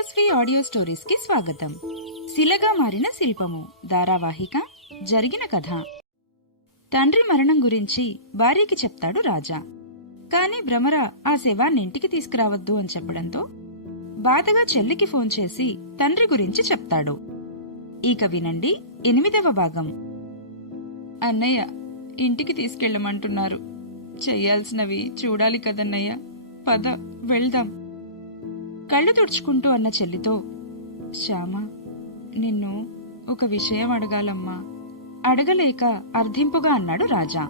తపస్వి audio స్టోరీస్కి స్వాగతం. శిలగా మారిన శిల్పము ధారావాహిక జరిగిన కథ. తండ్రి మరణం గురించి భార్యకి చెప్తాడు రాజా. కాని భ్రమర ఆ శవాన్ని ఇంటికి తీసుకురావద్దు అని చెప్పడంతో బాధగా చెల్లికి ఫోన్ చేసి తండ్రి గురించి చెప్తాడు. ఇక వినండి ఎనిమిదవ భాగం. అన్నయ్య ఇంటికి తీసుకెళ్ళమంటున్నారు. చెయ్యాల్సినవి చూడాలి కదన్నయ్య. పద వెళ్దాం. కళ్ళు తుడుచుకుంటూ అన్న చెల్లితో శ్యామ నిన్ను ఒక విషయం అడగాలమ్మా. అడగలేక అర్ధింపుగా అన్నాడు రాజా.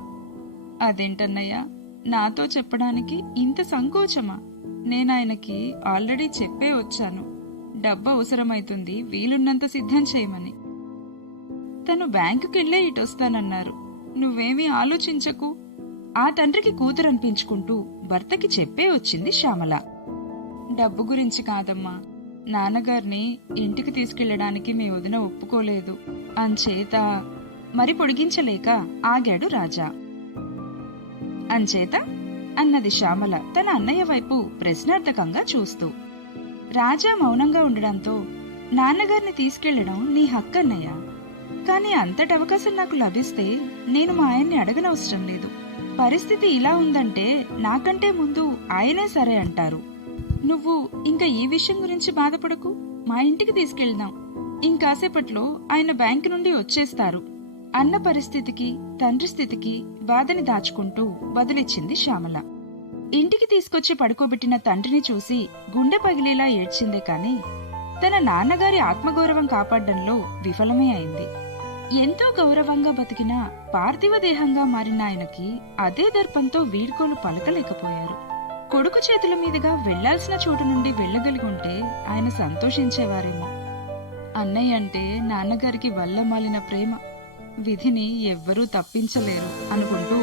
అదేంటన్నయ్యా నాతో చెప్పడానికి ఇంత సంకోచమా? నేనాయనకి ఆల్రెడీ చెప్పే వచ్చాను. డబ్బు అవసరమైతుంది వీలున్నంత సిద్ధం చేయమని. తను బ్యాంకుకెళ్ళే ఇటొస్తానన్నారు. నువ్వేమీ ఆలోచించకు. ఆ తండ్రికి కూతురనిపించుకుంటూ భర్తకి చెప్పే వచ్చింది శ్యామల. డబ్బు గురించి కాదమ్మా. నాన్నగారిని ఇంటికి తీసుకెళ్ళడానికి మీ వదిన ఒప్పుకోలేదు. అంచేత మరి పొడిగించలేక ఆగాడు రాజా. అంచేత అన్నది శ్యామల తన అన్నయ్య వైపు ప్రశ్నార్థకంగా చూస్తూ. రాజా మౌనంగా ఉండడంతో నాన్నగారిని తీసుకెళ్ళడం నీ హక్కన్నయ్య. కానీ అంతటి అవకాశం నాకు లభిస్తే నేను మా ఆయన్ని అడగనవసరం లేదు. పరిస్థితి ఇలా ఉందంటే నాకంటే ముందు ఆయనే సరే అంటారు. నువ్వు ఇంకా ఈ విషయం గురించి బాధపడకు. మా ఇంటికి తీసుకెళ్దాం. ఇంకాసేపట్లో ఆయన బ్యాంకు నుండి వచ్చేస్తారు. అన్న పరిస్థితికి తండ్రి స్థితికి బాధని దాచుకుంటూ వదిలిచ్చింది శ్యామల. ఇంటికి తీసుకొచ్చి పడుకోబెట్టిన తండ్రిని చూసి గుండె పగిలేలా ఏడ్చిందే కాని తన నాన్నగారి ఆత్మగౌరవం కాపాడడంలో విఫలమే అయింది. ఎంతో గౌరవంగా బతికిన పార్థివ దేహంగా మారిన ఆయనకి అదే దర్పంతో వీడ్కోలు పలకలేకపోయారు. కొడుకు చేతుల మీదుగా వెళ్ళాల్సిన చోటు నుండి వెళ్ళగలిగి ఉంటే ఆయన సంతోషించేవారేమో. అన్నయ్య అంటే నాన్నగారికి వల్లమాలిన ప్రేమ. విధిని ఎవ్వరూ తప్పించలేరు అనుకుంటూ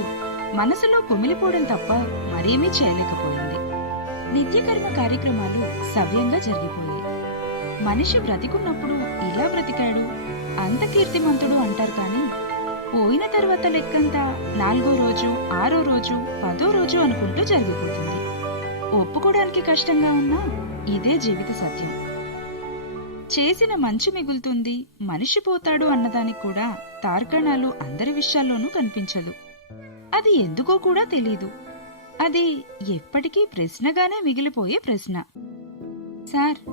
మనసులో కుమిలిపోవడం తప్ప మరేమీ చేయలేకపోయింది. నిత్యకర్మ కార్యక్రమాలు సవ్యంగా జరిగిపోయాయి. మనిషి బ్రతికున్నప్పుడు ఇలా బ్రతికాడు? అంత కీర్తిమంతుడు అంటారు కానీ పోయిన తర్వాత లెక్కంతా నాలుగో రోజు ఆరో రోజు పదో రోజు అనుకుంటూ జరిగిపోతుంది. ఒప్పుకోవడానికి కష్టంగా ఉన్నా ఇదే జీవిత సత్యం. చేసిన మంచి మిగులుతుంది మనిషి పోతాడు అన్నదానికి కూడా తార్కాణాలు అందరి విషయాల్లోనూ కనిపించదు. అది ఎందుకో కూడా తెలీదు. అది ఎప్పటికీ ప్రశ్నగానే మిగిలిపోయే ప్రశ్న. సార్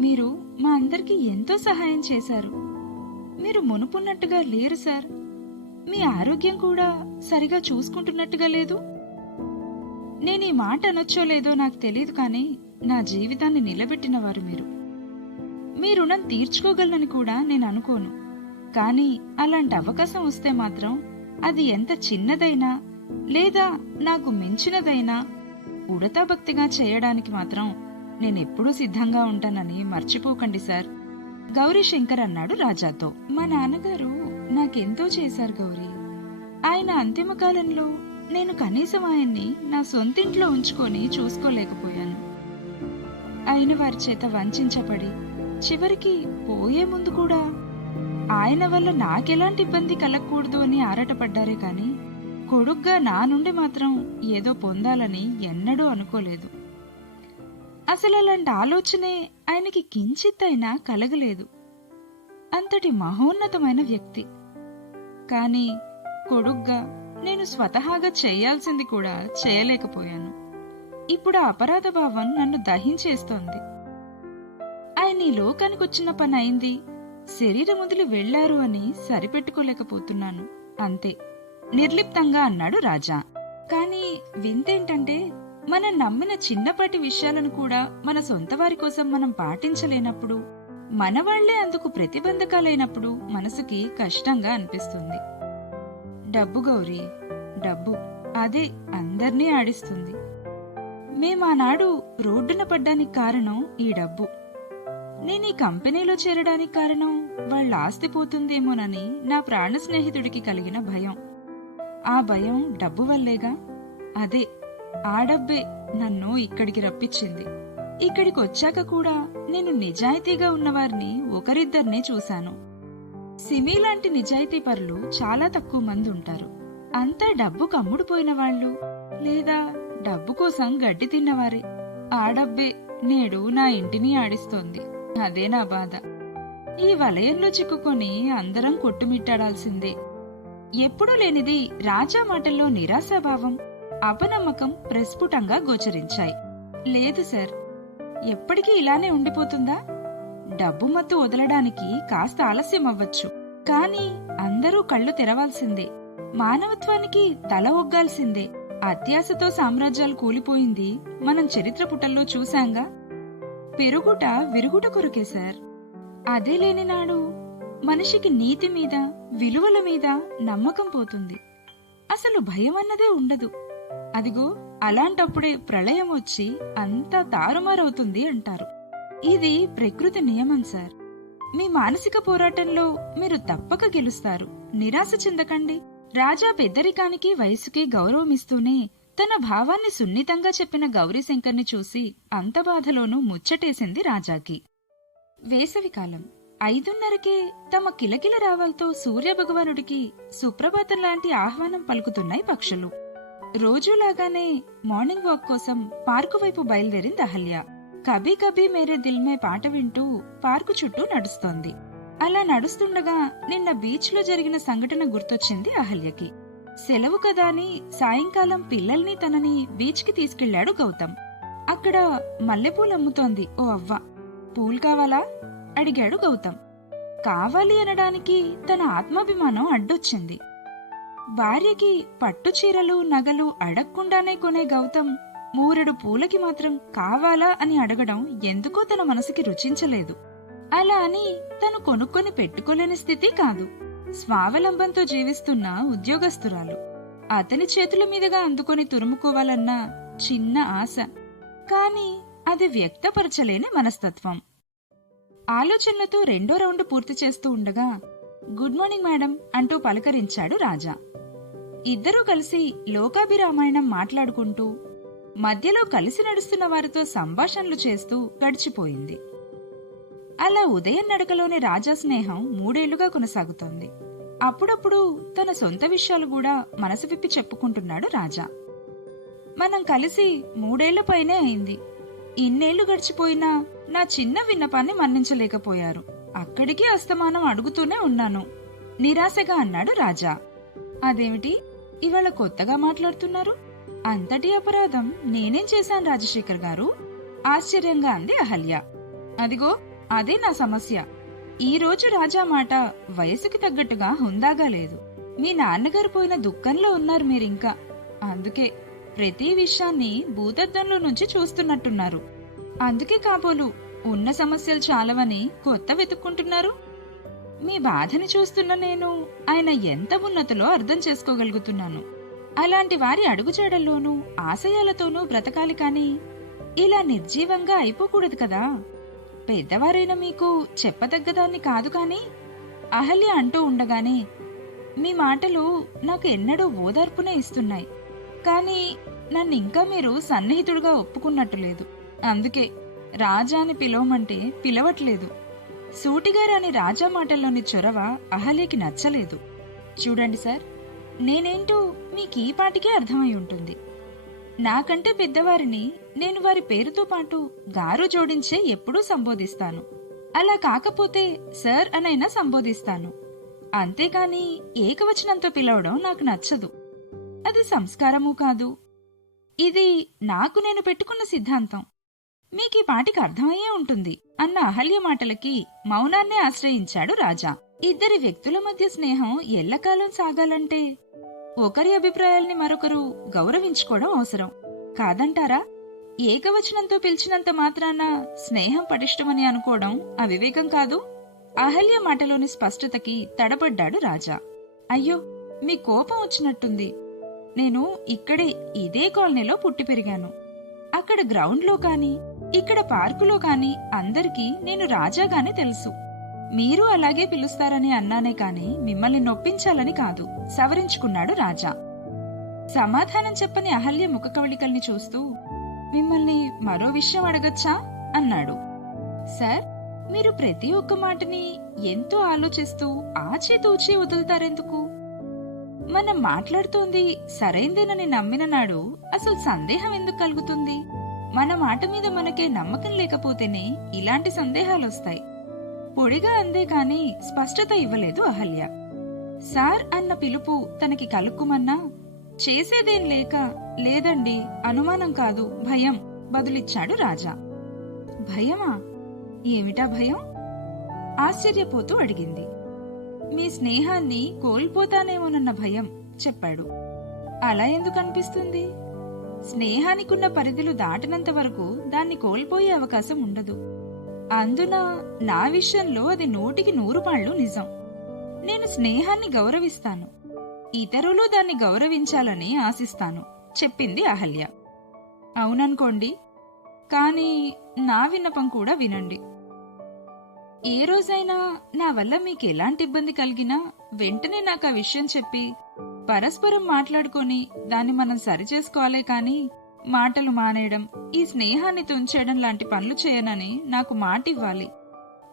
మీరు మా అందరికీ ఎంతో సహాయం చేశారు. మీరు మునుపున్నట్టుగా లేరు సార్. మీ ఆరోగ్యం కూడా సరిగా చూసుకుంటున్నట్టుగా లేదు. నేను ఈ మాట అనొచ్చో లేదో నాకు తెలియదు కానీ నా జీవితాన్ని నిలబెట్టిన వారు మీరు. మీ రుణం తీర్చుకోగలనని కూడా నేను అనుకోను. కానీ అలాంటి అవకాశం వస్తే మాత్రం అది ఎంత చిన్నదైనా లేదా నాకు మించినదైనా ఉడతాభక్తిగా చేయడానికి మాత్రం నేనెప్పుడూ సిద్ధంగా ఉంటానని మర్చిపోకండి సార్. గౌరీ శంకర్ అన్నాడు రాజాతో. మా నాన్నగారు నాకెంతో చేశారు గౌరీ. ఆయన అంతిమ కాలంలో నేను కనీసం ఆయన్ని నా సొంతింట్లో ఉంచుకొని చూసుకోలేకపోయాను. ఆయన వారి చేత వంచబడి చివరికి పోయే ముందు కూడా ఆయన వల్ల నాకెలాంటి ఇబ్బంది కలగకూడదు అని ఆరాటపడ్డారే కాని కొడుగ్గా నా నుండి మాత్రం ఏదో పొందాలని ఎన్నడూ అనుకోలేదు. అసలు అలాంటి ఆలోచనే ఆయనకి కించిత్తైనా కలగలేదు. అంతటి మహోన్నతమైన వ్యక్తి. కాని కొడుగ్గా నేను స్వతహాగా చేయాల్సింది కూడా చేయలేకపోయాను. ఇప్పుడు ఆ అపరాధ భావం నన్ను దహించేస్తోంది. ఆయన ఈ లోకానికి వచ్చిన పని అయింది. శరీరం వదిలి వెళ్ళారు అని సరిపెట్టుకోలేకపోతున్నాను. అంతే. నిర్లిప్తంగా అన్నాడు రాజా. కాని వింతేంటంటే మనం నమ్మిన చిన్నపాటి విషయాలను కూడా మన సొంత వారి కోసం మనం పాటించలేనప్పుడు మనవాళ్ళే అందుకు ప్రతిబంధకాలైనప్పుడు మనసుకి కష్టంగా అనిపిస్తుంది. డబ్బు గౌరీ డబ్బు అదే అందర్నీ ఆడిస్తుంది. మేమానాడు రోడ్డున పడ్డానికి కారణం ఈ డబ్బు. నేను ఈ కంపెనీలో చేరడానికి కారణం వాళ్ళ ఆస్తి పోతుందేమోనని నా ప్రాణ స్నేహితుడికి కలిగిన భయం. ఆ భయం డబ్బు వల్లేగా? అదే ఆ డబ్బే నన్ను ఇక్కడికి రప్పించింది. ఇక్కడికి వచ్చాక కూడా నేను నిజాయితీగా ఉన్నవారిని ఒకరిద్దరినే చూశాను. సిమి లాంటి నిజాయితీ పరులు చాలా తక్కువ మంది ఉంటారు. అంతా డబ్బు కమ్ముడుపోయిన వాళ్ళు లేదా డబ్బు కోసం గడ్డి తిన్నవారే. ఆ డబ్బే నేడు నా ఇంటిని ఆడిస్తోంది. అదే నా బాధ. ఈ వలయంలో చిక్కుకొని అందరం కొట్టుమిట్టాడాల్సిందే. ఎప్పుడూ లేనిది రాజా మాటల్లో నిరాశాభావం అపనమ్మకం ప్రస్ఫుటంగా గోచరించాయి. లేదు సార్ ఎప్పటికీ ఇలానే ఉండిపోతుందా? డబ్బు మత్తు వదలడానికి కాస్త ఆలస్యం అవ్వచ్చు కానీ అందరూ కళ్ళు తెరవాల్సిందే. మానవత్వానికి తల ఒగ్గాల్సిందే. అత్యాశతో సామ్రాజ్యాలు కూలిపోయింది మనం చరిత్ర పుటల్లో చూశాంగా? పెరుగుట విరుగుట కొరకే సార్. అదే లేని నాడు మనిషికి నీతి మీద విలువల మీద నమ్మకం పోతుంది. అసలు భయం అన్నదే ఉండదు. అదిగో అలాంటప్పుడే ప్రళయం వచ్చి అంతా తారుమారవుతుంది అంటారు. ఇది ప్రకృతి నియమం సార్. మీ మానసిక పోరాటంలో మీరు తప్పక గెలుస్తారు. నిరాశ చెందకండి. రాజా పెద్దరికానికి వయసుకి గౌరవమిస్తూనే తన భావాన్ని సున్నితంగా చెప్పిన గౌరీశంకర్ని చూసి అంత బాధలోనూ ముచ్చటేసింది రాజాకి. వేసవికాలం ఐదున్నరకే తమ కిలకిల రావాలతో సూర్యభగవానుడికి సుప్రభాతం లాంటి ఆహ్వానం పలుకుతున్నాయి పక్షులు. రోజులాగానే మార్నింగ్ వాక్ కోసం పార్కు వైపు బయలుదేరింది అహల్య. కభీ కభీ మేరే దిల్ మే పాట వింటూ పార్కు చుట్టూ నడుస్తోంది. అలా నడుస్తుండగా నిన్న బీచ్లో జరిగిన సంఘటన గుర్తొచ్చింది అహల్యకి. సెలవు కదా అని సాయంకాలం పిల్లల్ని తనని బీచ్కి తీసుకెళ్ళాడు గౌతమ్. అక్కడ మల్లెపూలు అమ్ముతోంది ఓ అవ్వ. పూలు కావాలా? అడిగాడు గౌతమ్. కావాలి అనడానికి తన ఆత్మాభిమానం అడ్డొచ్చింది. భార్యకి పట్టు చీరలు నగలు అడగకుండానే కొనే గౌతమ్ మూరెడు పూలకి మాత్రం కావాలా అని అడగడం ఎందుకో తన మనసుకి రుచించలేదు. అలా అని తను కొనుక్కొని పెట్టుకోలేని స్థితి కాదు. స్వావలంబంతో జీవిస్తున్న ఉద్యోగస్తురాలు. అతని చేతుల మీదుగా అందుకొని తురుముకోవాలన్న చిన్న ఆశ. కాని అది వ్యక్తపరచలేని మనస్తత్వం. ఆలోచనలతో రెండో రౌండ్ పూర్తి చేస్తూ ఉండగా గుడ్ మార్నింగ్ మేడం అంటూ పలకరించాడు రాజా. ఇద్దరూ కలిసి లోకాభిరామాయణం మాట్లాడుకుంటూ మధ్యలో కలిసి నడుస్తున్న వారితో సంభాషణలు చేస్తూ గడిచిపోయింది. అలా ఉదయం నడకలోని రాజా స్నేహం మూడేళ్ళుగా కొనసాగుతోంది. అప్పుడప్పుడు తన సొంత విషయాలు కూడా మనసు విప్పి చెప్పుకుంటున్నాడు రాజా. మనం కలిసి మూడేళ్ళ పైనే అయింది. ఇన్నేళ్ళు గడిచిపోయినా నా చిన్న విన్నపాన్ని మన్నించలేకపోయారు. అక్కడికి అస్తమానం అడుగుతూనే ఉన్నాను. నిరాశగా అన్నాడు రాజా. అదేమిటి? ఇవాళ కొత్తగా మాట్లాడుతున్నారు? అంతటి అపరాధం నేనేం చేశాను రాజశేఖర్ గారు? ఆశ్చర్యంగా అంది అహల్య. అదిగో అదే నా సమస్య. ఈ రోజు రాజా మాట వయసుకి తగ్గట్టుగా హుందాగా లేదు. మీ నాన్నగారు పోయిన దుఃఖంలో ఉన్నారు మీరింకా. అందుకే ప్రతి విషయాన్ని భూతద్దంలో నుంచి చూస్తున్నట్టున్నారు. అందుకే కాబోలు ఉన్న సమస్యలు చాలవని కొత్త వెతుక్కుంటున్నారు? మీ బాధని చూస్తున్న నేను ఆయన ఎంత ఉన్నతలో అర్థం చేసుకోగలుగుతున్నాను? అలాంటి వారి అడుగుజాడల్లోనూ ఆశయాలతోనూ బ్రతకాలి కాని ఇలా నిర్జీవంగా అయిపోకూడదు కదా. పెద్దవారైన మీకు చెప్పదగ్గదాన్ని కాదు కాని అహల్య అంటూ ఉండగానే మీ మాటలు నాకు ఎన్నడూ ఓదార్పునే ఇస్తున్నాయి. కానీ నన్ను ఇంకా మీరు సన్నిహితుడుగా ఒప్పుకున్నట్టు లేదు. అందుకే రాజా అని పిలవమంటే పిలవట్లేదు. సూటిగారు రాని రాజా మాటల్లోని చొరవ అహల్యకి నచ్చలేదు. చూడండి సార్ నేనేంటో మీకు ఈ పాటికే అర్థమై ఉంటుంది. నాకంటే పెద్దవారిని నేను వారి పేరుతో పాటు గారు జోడించే ఎప్పుడూ సంబోధిస్తాను. అలా కాకపోతే సార్ అనైనా సంబోధిస్తాను. అంతేకాని ఏకవచనంతో పిలవడం నాకు నచ్చదు. అది సంస్కారము కాదు. ఇది నాకు నేను పెట్టుకున్న సిద్ధాంతం. మీకీ పాటికి అర్థమయ్యే ఉంటుంది అన్న అహల్య మాటలకి మౌనాన్నే ఆశ్రయించాడు రాజా. ఇద్దరి వ్యక్తుల మధ్య స్నేహం ఎల్లకాలం సాగాలంటే ఒకరి అభిప్రాయాల్ని మరొకరు గౌరవించుకోవడం అవసరం. కాదంటారా? ఏకవచనంతో పిలిచినంత మాత్రాన స్నేహం పటిష్టమని అనుకోవడం అవివేకం కాదు. అహల్య మాటలోని స్పష్టతకి తడబడ్డాడు రాజా. అయ్యో మీ కోపం వచ్చినట్టుంది. నేను ఇక్కడే ఇదే కాలనీలో పుట్టి పెరిగాను. అక్కడ గ్రౌండ్లో కాని ఇక్కడ పార్కులో కాని అందరికీ నేను రాజాగానే తెలుసు. మీరు అలాగే పిలుస్తారని అన్నానే కాని మిమ్మల్ని నొప్పించాలని కాదు. సవరించుకున్నాడు రాజా. సమాధానం చెప్పని అహల్య ముఖ కవళికల్ని చూస్తూ మిమ్మల్ని మరో విషయం అడగచ్చా? అన్నాడు. సార్ మీరు ప్రతి ఒక్క మాటని ఎంతో ఆలోచిస్తూ ఆచితూచి వదులుతారెందుకు? మనం మాట్లాడుతోంది సరైందేనని నమ్మిన నాడు అసలు సందేహం ఎందుకు కలుగుతుంది? మన మాట మీద మనకే నమ్మకం లేకపోతేనే ఇలాంటి సందేహాలొస్తాయి. పొడిగా అందే కాని స్పష్టత ఇవ్వలేదు అహల్య. సార్ అన్న పిలుపు తనకి కలుక్కుమన్నా చేసేదేం లేక లేదండి అనుమానం కాదు భయం బదులిచ్చాడు రాజా. భయమా? ఏమిటా భయం? ఆశ్చర్యపోతూ అడిగింది. మీ స్నేహాన్ని కోల్పోతానేమోనన్న భయం చెప్పాడు. అలా ఎందుకు అనిపిస్తుంది? స్నేహానికున్న పరిధులు దాటినంత వరకు దాన్ని కోల్పోయే అవకాశం ఉండదు. అందున నా విషయంలో అది నూటికి నూరు పాళ్ళు నిజం. నేను స్నేహాన్ని గౌరవిస్తాను. ఇతరులు దాన్ని గౌరవించాలని ఆశిస్తాను చెప్పింది అహల్య. అవుననుకోండి కానీ నా విన్నపం కూడా వినండి. ఏ రోజైనా నా వల్ల మీకు ఎలాంటి ఇబ్బంది కలిగినా వెంటనే నాకు ఆ విషయం చెప్పి పరస్పరం మాట్లాడుకొని దాన్ని మనం సరిచేసుకోవాలే కానీ మాటలు మానేయడం ఈ స్నేహాన్ని తుంచేయడం లాంటి పనులు చేయనని నాకు మాటివ్వాలి.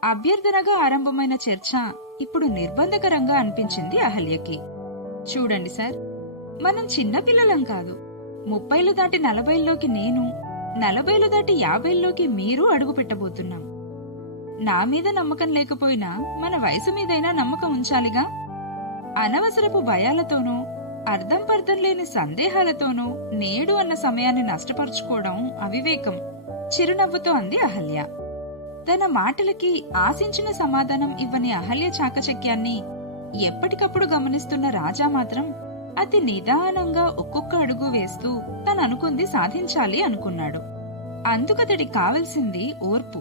అభ్యర్థనగా ఆరంభమైన చర్చ ఇప్పుడు నిర్బంధకరంగా అనిపించింది అహల్యకి. చూడండి సార్ మనం చిన్నపిల్లలం కాదు. ముప్పైలు దాటి నలభైల్లోకి నేను నలభైలు దాటి యాభైల్లోకి మీరు అడుగు పెట్టబోతున్నాం. నా మీద నమ్మకం లేకపోయినా మన వయసు మీదైనా నమ్మకం ఉంచాలిగా? అనవసరపు భయాలతోనూ అర్థం పర్థం లేని సందేహాలతోనూ నేడు అన్న సమయాన్ని నష్టపరుచుకోవడం అవివేకం. చిరునవ్వుతో అంది అహల్య. తన మాటలకి ఆశించిన సమాధానం ఇవ్వని అహల్య చాకచక్యాన్ని ఎప్పటికప్పుడు గమనిస్తున్న రాజా మాత్రం అతి నిదానంగా ఒక్కొక్క అడుగు వేస్తూ తననుకుంది సాధించాలి అనుకున్నాడు. అందుకతడి కావలసింది ఓర్పు.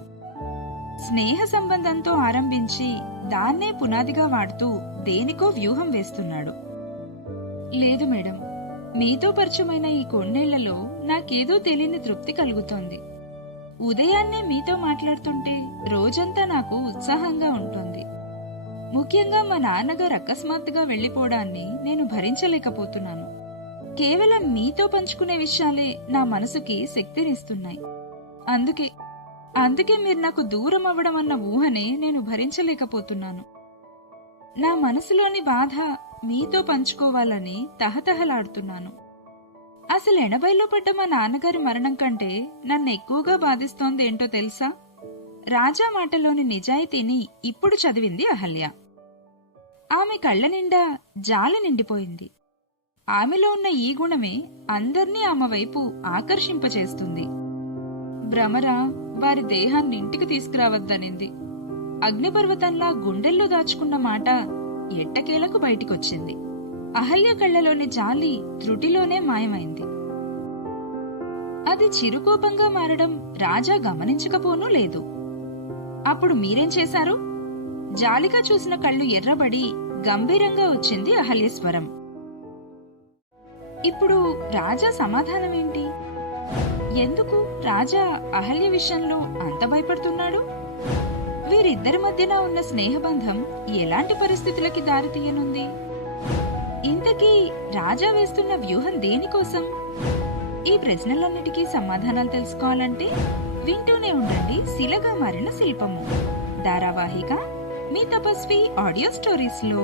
స్నేహ సంబంధంతో ఆరంభించి దాన్నే పునాదిగా వాడుతూ దేనికో వ్యూహం వేస్తున్నాడు. లేదు మేడం. మీతో పరిచయమైన ఈ కొన్నేళ్ళలో నాకేదో తెలియని తృప్తి కలుగుతోంది. ఉదయాన్నే మీతో మాట్లాడుతుంటే రోజంతా నాకు ఉత్సాహంగా ఉంటుంది. ముఖ్యంగా మా నాన్నగారు అకస్మాత్తుగా వెళ్ళిపోవడాన్ని నేను భరించలేకపోతున్నాను. కేవలం మీతో పంచుకునే విషయాలే నా మనసుకి శక్తినిస్తున్నాయి. అందుకే అందుకే మీరు నాకు దూరం అవ్వడం అన్న ఊహనే నేను భరించలేకపోతున్నాను. నా మనసులోని బాధ మీతో పంచుకోవాలని తహతహలాడుతున్నాను. అసలు ఎనభైలో పడ్డ మా నాన్నగారి మరణం కంటే నన్ను ఎక్కువగా బాధిస్తోంది ఏంటో తెలుసా? రాజా మాటలోని నిజాయితీని ఇప్పుడు చదివింది అహల్య. ఆమె కళ్ళ నిండా జాలి నిండిపోయింది. ఆమెలో ఉన్న ఈ గుణమే అందర్నీ ఆమె వైపు ఆకర్షింపచేస్తుంది. భ్రమర వారి దేహాన్ని ఇంటికి తీసుకురావద్దనింది. అగ్నిపర్వతంలా గుండెల్లో దాచుకున్న మాట ఎట్టకేలకు బయటికొచ్చింది. అహల్య కళ్ళలోని జాలి త్రుటిలోనే మాయమైంది. అది చిరుకోపంగా మారడం రాజా గమనించకపోనూ లేదు. అప్పుడు మీరేం చేశారు? జాలిగా చూసిన కళ్ళు ఎర్రబడి గంభీరంగా వచ్చింది అహల్య స్వరం. ఇప్పుడు రాజా సమాధానమేంటి? ఎందుకు రాజా అహల్య విషయంలో అంత భయపడుతున్నాడు? వీరిద్దరి మధ్యన ఉన్న స్నేహబంధం ఎలాంటి పరిస్థితులకి దారితీయనుంది? ఇంతకీ రాజా వేస్తున్న వ్యూహం దేనికోసం? ఈ ప్రశ్నలన్నిటికీ సమాధానాలు తెలుసుకోవాలంటే వింటూనే ఉండండి శిలగా మారిన శిల్పము. ధారావాహిక మీ తపస్వి ఆడియో స్టోరీస్లో